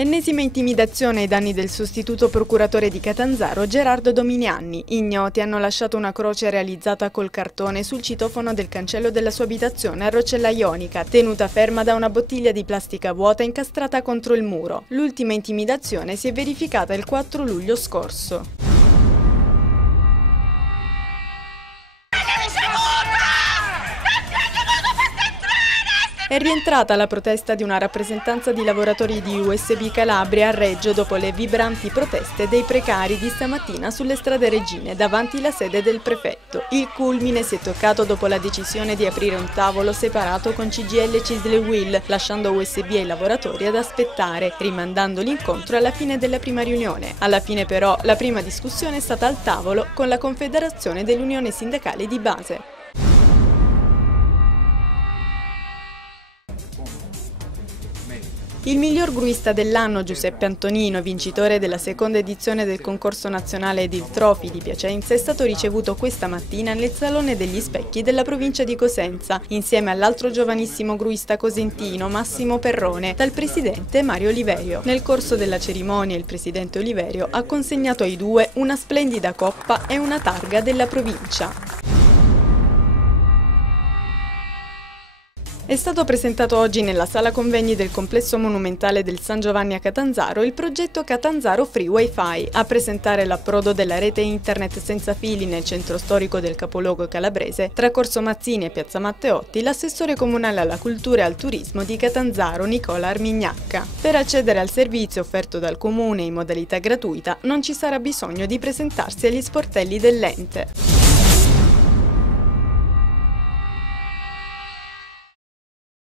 Ennesima intimidazione ai danni del sostituto procuratore di Catanzaro Gerardo Dominiani. Ignoti hanno lasciato una croce realizzata col cartone sul citofono del cancello della sua abitazione a Roccella Ionica, tenuta ferma da una bottiglia di plastica vuota incastrata contro il muro. L'ultima intimidazione si è verificata il 4 luglio scorso. È rientrata la protesta di una rappresentanza di lavoratori di USB Calabria a Reggio dopo le vibranti proteste dei precari di stamattina sulle strade reggine davanti la sede del prefetto. Il culmine si è toccato dopo la decisione di aprire un tavolo separato con CGIL e CISL Will, lasciando USB ai lavoratori ad aspettare, rimandando l'incontro alla fine della prima riunione. Alla fine però la prima discussione è stata al tavolo con la Confederazione dell'Unione Sindacale di Base. Il miglior gruista dell'anno, Giuseppe Antonino, vincitore della seconda edizione del concorso nazionale Edil Trophy di Piacenza, è stato ricevuto questa mattina nel Salone degli Specchi della provincia di Cosenza, insieme all'altro giovanissimo gruista cosentino, Massimo Perrone, dal presidente Mario Oliverio. Nel corso della cerimonia il presidente Oliverio ha consegnato ai due una splendida coppa e una targa della provincia. È stato presentato oggi nella sala convegni del complesso monumentale del San Giovanni a Catanzaro il progetto Catanzaro Free Wi-Fi. A presentare l'approdo della rete internet senza fili nel centro storico del capoluogo calabrese, tra Corso Mazzini e Piazza Matteotti, l'assessore comunale alla cultura e al turismo di Catanzaro Nicola Armignacca. Per accedere al servizio offerto dal comune in modalità gratuita non ci sarà bisogno di presentarsi agli sportelli dell'ente.